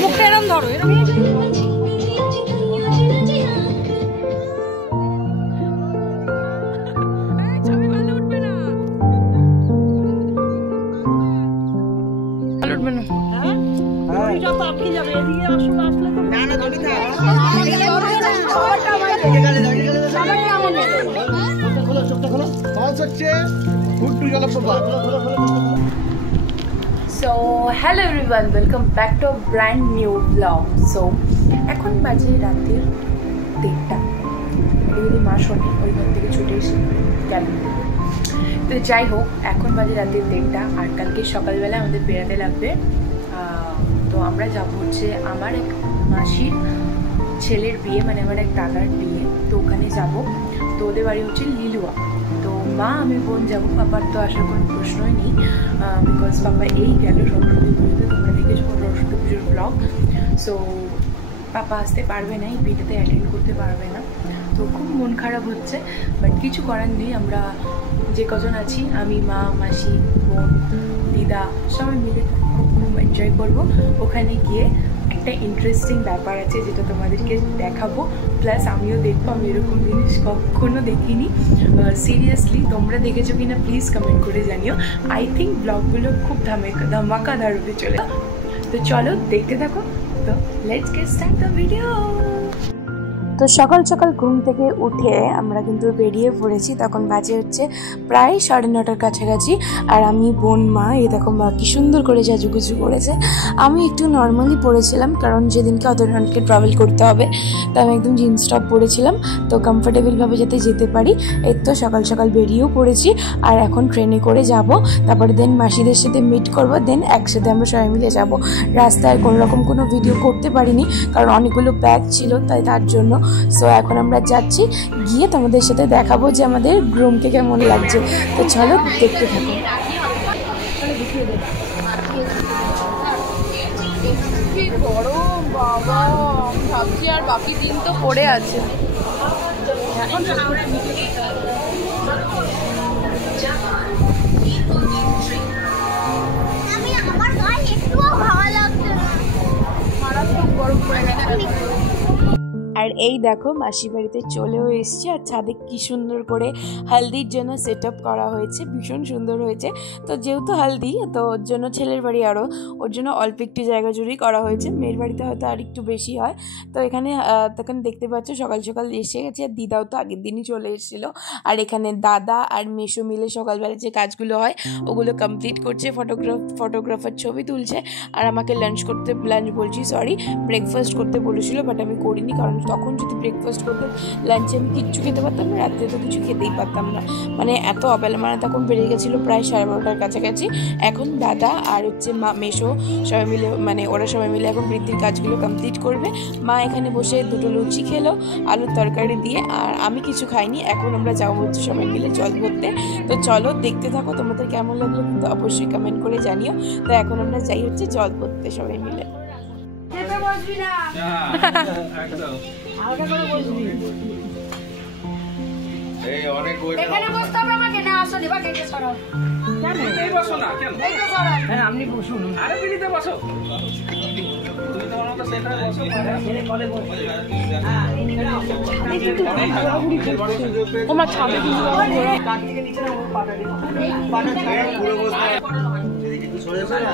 মুখটা এরম ধরো So hello everyone, welcome back to a brand new vlog. So এখন বাজে রাতের 3টা। এদিকে মা শোনে ওই ঘর থেকে ছুটে এসে গেল। তো যাই হোক, এখন বাজে রাতের 3টা আর কালকে সকালবেলা আমাদের বেড়াতে লাগবে। তো আমরা যাব হচ্ছে আমার এক মাসির ছেলের বিয়ে, মানে আমার এক দাদার বিয়ে। তো ওখানে যাব। তো ওদের বাড়ি হচ্ছে লিলুয়া। তো মা আমি বোন যাবো, পাপার তো আসার কোনো প্রশ্নই নেই, বিকজ পাপা এই গেল সরস্বতী পুজোতে। তোমরা দেখেছো সরস্বতী পুজোর ব্লগ। সো পাপা আসতে পারবে না, এই বিয়েটাতে অ্যাটেন্ড করতে পারবে না। তো খুব মন খারাপ হচ্ছে, বাট কিছু করার নেই। আমরা যে কজন আছি, আমি, মা, মাসি, বোন, দিদা, সবাই মিলে খুব এনজয় করবো। ওখানে গিয়ে একটা ইন্টারেস্টিং ব্যাপার আছে যেটা তোমাদেরকে দেখাবো, প্লাস আমিও দেখবো। আমি এরকম জিনিস কখনো দেখিনি সিরিয়াসলি। তোমরা দেখেছো কিনা প্লিজ কমেন্ট করে জানিও। আই থিঙ্ক ব্লগগুলো খুব ধামাকাদার হতে চলে। তো চলো দেখতে থাকো। তো let's get start the video. তো সকাল সকাল ঘুম থেকে উঠে আমরা কিন্তু বেরিয়ে পড়েছি। তখন বাজে হচ্ছে প্রায় 9:30 কাছাকাছি। আর আমি, বোন, মা, এই দেখো মা কি সুন্দর করে সাজুগুজু করেছে। আমি একটু নর্মালি পরেছিলাম, কারণ যেদিনকে অতজনকে ট্রাভেল করতে হবে, তো আমি একদম জিন্স টপ পরেছিলাম, তো কমফোর্টেবলভাবে যাতে যেতে পারি। এই তো সকাল সকাল বেরিয়েও পড়েছি। আর এখন ট্রেনে করে যাব, তারপরে দেন মাসিদের সাথে মিট করব, দেন একসাথে আমরা সবাই মিলে যাব। রাস্তায় কোনোরকম কোনো ভিডিও করতে পারিনি, কারণ অনেকগুলো ব্যাগ ছিল, তাই তার জন্য। সো এখন আমরা যাচ্ছি, গিয়ে তোমাদের সাথে দেখাবো যে আমাদের গ্রুমকে কেমন লাগছে। তো চলো দেখতে থাকো। কি গরম বাবা, ভাবছি আর বাকি দিন তো পড়ে আছে। এখন আমার গায়ে একটুও ভালো লাগছে না, মারাত্মক গরম পড়ে গেছে। আর এই দেখো মাসির বাড়িতে চলেও এসছে। আর ছাদে কি সুন্দর করে হলদির জন্য সেট আপ করা হয়েছে, ভীষণ সুন্দর হয়েছে। তো যেহেতু হলদি, তো ওর জন্য ছেলের বাড়ি আরও, ওর জন্য অল্প একটু জায়গা জুড়েই করা হয়েছে। মেয়ের বাড়িতে হয়তো আর একটু বেশি হয়। তো এখানে তখন দেখতে পাচ্ছ সকাল সকাল এসে গেছে। আর দিদাও তো আগের দিনই চলে এসেছিলো। আর এখানে দাদা আর মেশো মিলে সকালবেলা যে কাজগুলো হয় ওগুলো কমপ্লিট করছে। ফটোগ্রাফার ছবি তুলছে। আর আমাকে ব্রেকফাস্ট করতে বলেছিল, বাট আমি করিনি, কারণ তখন যদি ব্রেকফাস্ট করতে লাঞ্চে আমি কিচ্ছু খেতে পারতাম না, রাত্রে তো কিছু খেতেই পারতাম না, মানে এত অবেলা। মানে তখন বেড়ে গেছিলো প্রায় 12:30 কাছাকাছি। এখন দাদা আর হচ্ছে মা, মেশো সবাই মিলে, মানে ওরা সবাই মিলে এখন বৃদ্ধির কাজগুলো কমপ্লিট করবে। মা এখানে বসে 2টো লুচি খেলো আলুর তরকারি দিয়ে, আর আমি কিছু খাইনি। এখন আমরা যাবো হচ্ছে সবাই মিলে জল ভরতে। তো চলো দেখতে থাকো, তোমাদের কেমন লাগলো কিন্তু অবশ্যই কমেন্ট করে জানিও। তো এখন আমরা যাই হচ্ছে জল ভরতে সবাই মিলে। এখানে বসতে হবে আমাকে, না আসলে বা কেটে সরাও। কেন এই বসো না, কেন এই তো সরাও। হ্যাঁ আপনি বসুন, আরে বিলিতে বসো। তুমি তোমার মতো সেন্টারে বসো, ছেলে কলে বসো। হ্যাঁ আমি কিন্তু ও মা ছাদে কিন্তু কাট থেকে নিচে না, ও পাটা দিয়ে পাটা ছাড়া পুরো বসতে এদিকে একটু সরে সরে।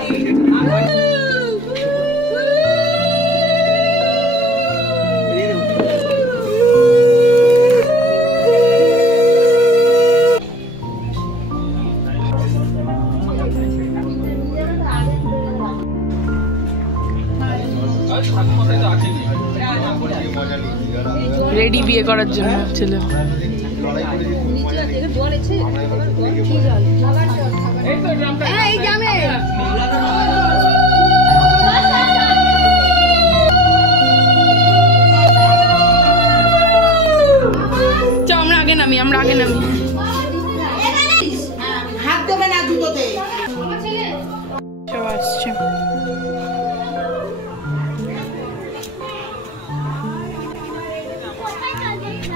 রেডি বিয়ে করার জন্য ছিল। আমরা আগে নামি, হাত দেবে না জুতোতে। সব আসছে।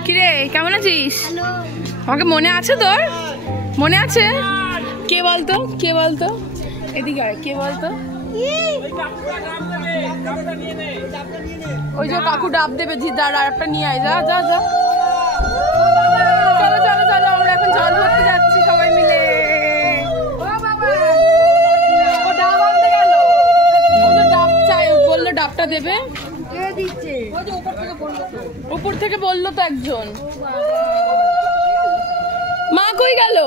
কিরে কেমন আছিস? আমাকে মনে আছে তোর? মনে আছে? কে বলতো? এদিকে আয়, কে বলতো? ওই যে কাকু ডাব দেবে, দাঁড়া একটা নিয়ে আয়, যা যা যা। চলো চলো চলো, আমরা এখন জল ভরতে যাচ্ছি সবাই মিলে। ও ডাব আনতে গেল, ও তো ডাব চাই বললো, ডাবটা দেবে। উপর থেকে বললো তো একজন। মা কই গেল?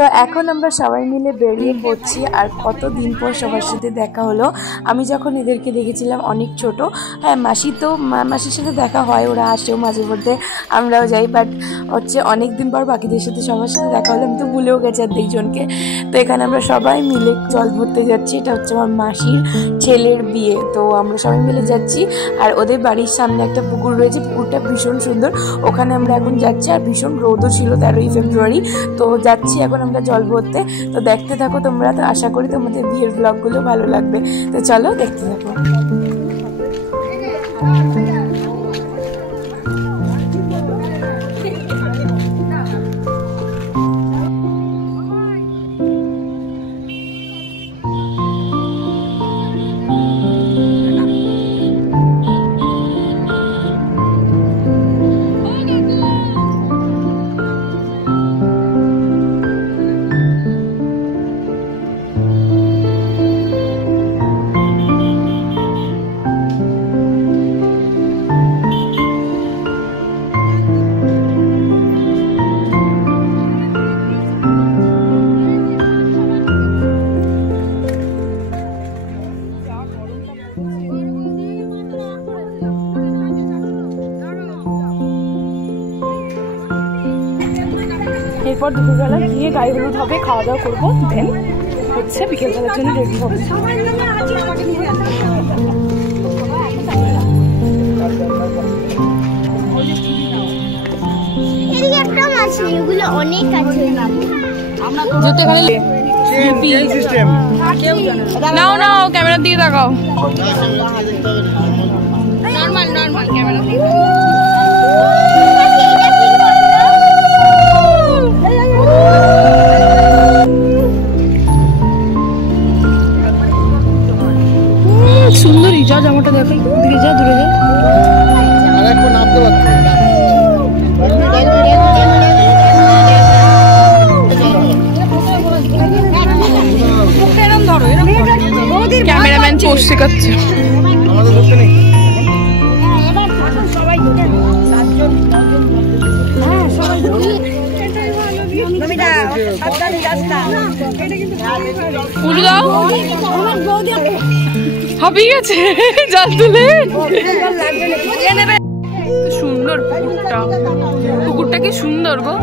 তো এখন আমরা সবাই মিলে বেরিয়ে পড়ছি। আর কতদিন পর সবার সাথে দেখা হলো। আমি যখন এদেরকে দেখেছিলাম অনেক ছোট, হ্যাঁ মাসি তো মাসির সাথে দেখা হয়, ওরা আসেও মাঝে মধ্যে, আমরাও যাই, বাট হচ্ছে অনেক দিন পর বাকিদের সাথে সবার সাথে দেখা হলো। আমি তো ভুলেও গেছি অর্ধেকজনকে। তো এখানে আমরা সবাই মিলে জল ভরতে যাচ্ছি। এটা হচ্ছে আমার মাসির ছেলের বিয়ে, তো আমরা সবাই মিলে যাচ্ছি। আর ওদের বাড়ির সামনে একটা পুকুর রয়েছে, পুকুরটা ভীষণ সুন্দর, ওখানে আমরা এখন যাচ্ছি। আর ভীষণ রোদও ছিল 13ই ফেব্রুয়ারি, তো যাচ্ছি এখন আমরা জল ভরতে। তো দেখতে থাকো তোমরা, তো আশা করি তোমাদের বিয়ের ব্লগগুলো ভালো লাগবে। তো চলো দেখতে থাকো। এরপর দুপুরবেলা গিয়ে গায়ে হলুদ হবে, খাওয়া দাওয়া করবো, দেন হচ্ছে বিকেলবেলার জন্য রেডি হবে। নাও নাও, ক্যামেরা দিয়ে দেখাও। নর্মাল নর্মাল ক্যামেরা দিয়ে। সুন্দরী, যা জামাটা দেখো, দিকে যা, দূরে যা। আরেকটু নামতে পারছো। ক্যামেরাম্যান পোস্ট শেখাচ্ছে। হাবিয়ে গেছে জল তুলে। সুন্দর পুকুরটা, পুকুরটা কি সুন্দর গো।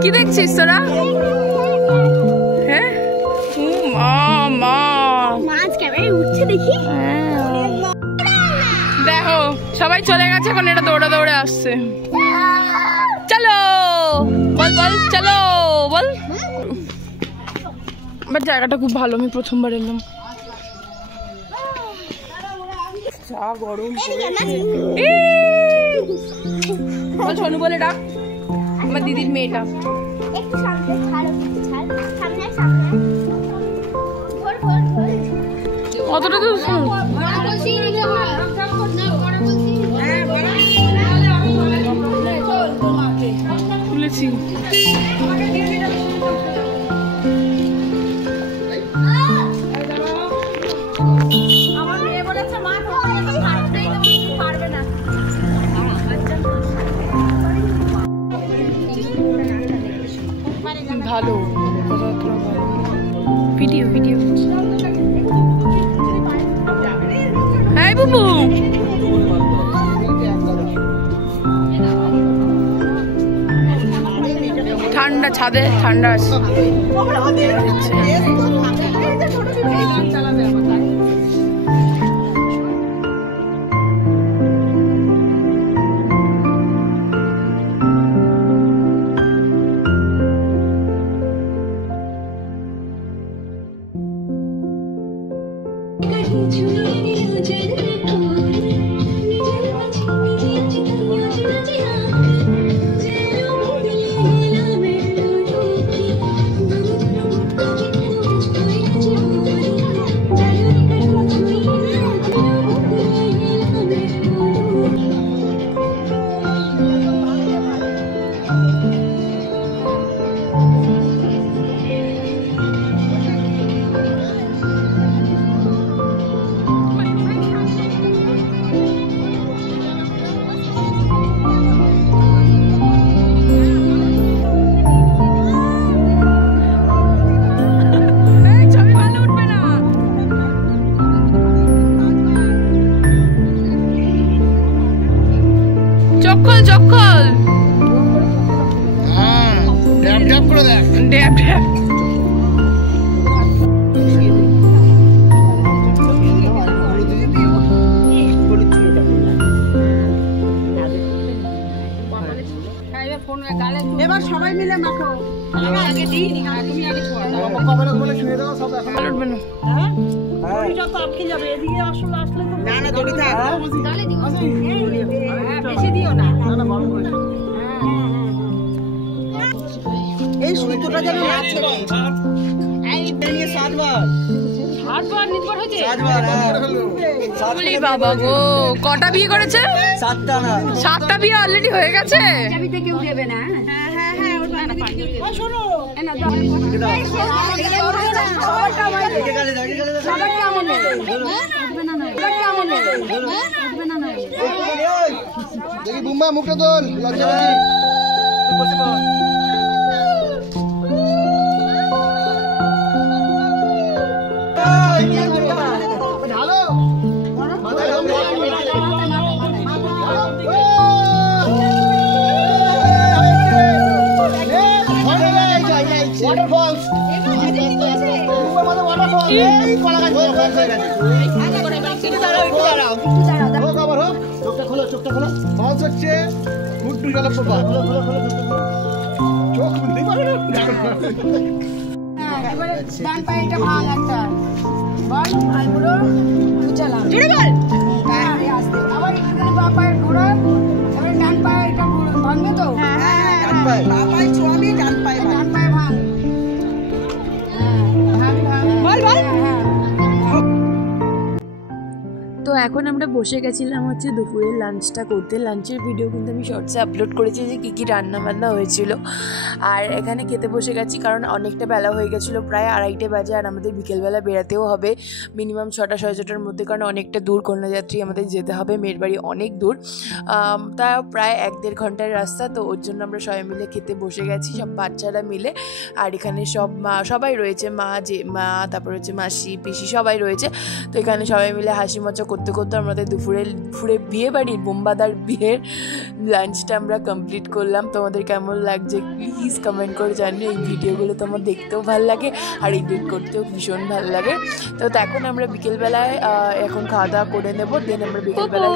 কি দেখছিস তোরা? হ্যাঁ দেখো সবাই চলে গেছে, এখন এটা দৌড়ে দৌড়ে আসছে। চলো বল বল, চলো বল। বাট জায়গাটা খুব ভালো, আমি প্রথমবার এলাম। যা গরম বল, সোনু বলে ডাক, আমার দিদির মেয়েটা। অতটা তো তুলেছি। ভালো ভিডিও ভিডিও। হাই বুবু, ঠান্ডা ছাদে ঠান্ডা আছে। চোখ খোল চোখ খোল ড্যাপ ড্যাপ করে দেখ ড্যাব ড্যাব এবার সবাই মিলে মাখো আগে দিই তুমি আগে উঠবে না দড়িটা তো আটকে যাবে এদিকে আসলে আসলে তো না না দড়ি থাক গালে দিও হ্যাঁ বেশি দিও না না বড় করে এই সুতোটা যেন না ছেড়ে এই নিয়ে 7 বার নিতবার হয়েছে 7 বার বলি বাবা গো কটা বিয়ে করেছে 7টা না 7টা বিয়ে অলরেডি হয়ে গেছে চাবিতে কেউ দেবে না হ্যাঁ হ্যাঁ ওর বাবা ও শোনো না দাও সবার কেমন দেখি বুম্বা মুখটা তোল লজ্জা লাগি বসে পড় ঢালো ওয়াটারফলস চোখটা খোলো ফলস হচ্ছে গুড্ডু জলপ্রপাত চোখ খুলতেই পারে না এবারে ডান পায়ে একটা ভাঙ একটা বল আইবুড়ো বুঝালাম জুড়ে বল আবার একটু বাঁ পায়ের ঘোরা এবারে ডান পায়ে একটা ভাঙবে তো ডান পায়ে বাঁ পায়ে ছোঁয়াবি ডান পায়ে ডান পায়ে ভাঙ বল বল তো এখন আমরা বসে গেছিলাম হচ্ছে দুপুরের লাঞ্চটা করতে। লাঞ্চের ভিডিও কিন্তু আমি শর্টসে আপলোড করেছি যে কী কী রান্নাবান্না হয়েছিল। আর এখানে খেতে বসে গেছি কারণ অনেকটা বেলা হয়ে গেছিলো, প্রায় 2:30 বাজে। আর আমাদের বিকেলবেলা বেরাতেও হবে মিনিমাম 6টা 6:30টার মধ্যে, কারণ অনেকটা দূর কন্যাযাত্রী আমাদের যেতে হবে, মেয়ের বাড়ি অনেক দূর, তা প্রায় 1-1.5 ঘন্টার রাস্তা। তো ওর জন্য আমরা সবাই মিলে খেতে বসে গেছি, সব বাচ্চারা মিলে। আর এখানে সবাই রয়েছে, মা তারপর হচ্ছে মাসি পিসি সবাই রয়েছে। তো এখানে সবাই মিলে হাসি মজা করতে করতে আমাদের দুপুরে বিয়ে বাড়ির বোম্বাদার বিয়ের লাঞ্চটা আমরা কমপ্লিট করলাম। তোমাদের কেমন লাগছে প্লিজ কমেন্ট করে জানিও। এই ভিডিওগুলো তো আমার দেখতেও ভালো লাগে আর এডিট করতেও ভীষণ ভালো লাগে। তো এখন আমরা বিকেলবেলায় এখন খাওয়া দাওয়া করে নেবো, দেন আমরা বিকেলবেলায়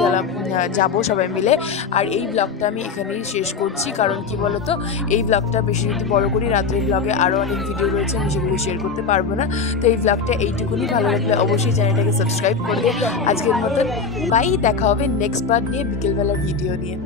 যাবো সবাই মিলে। আর এই ব্লগটা আমি এখানেই শেষ করছি, কারণ কি বলতো এই ব্লগটা বেশি যদি বড় করি, রাত্রের ব্লগে আরও অনেক ভিডিও রয়েছে, আমি সেগুলো শেয়ার করতে পারবো না। তো এই ব্লগটা এইটুকুনি, ভালো লাগলে অবশ্যই চ্যানেলটাকে সাবস্ক্রাইব করবে। আজকের মতো বাই, দেখা হবে নেক্সট বার নিয়ে, বিকেলবেলার ভিডিও নিয়ে।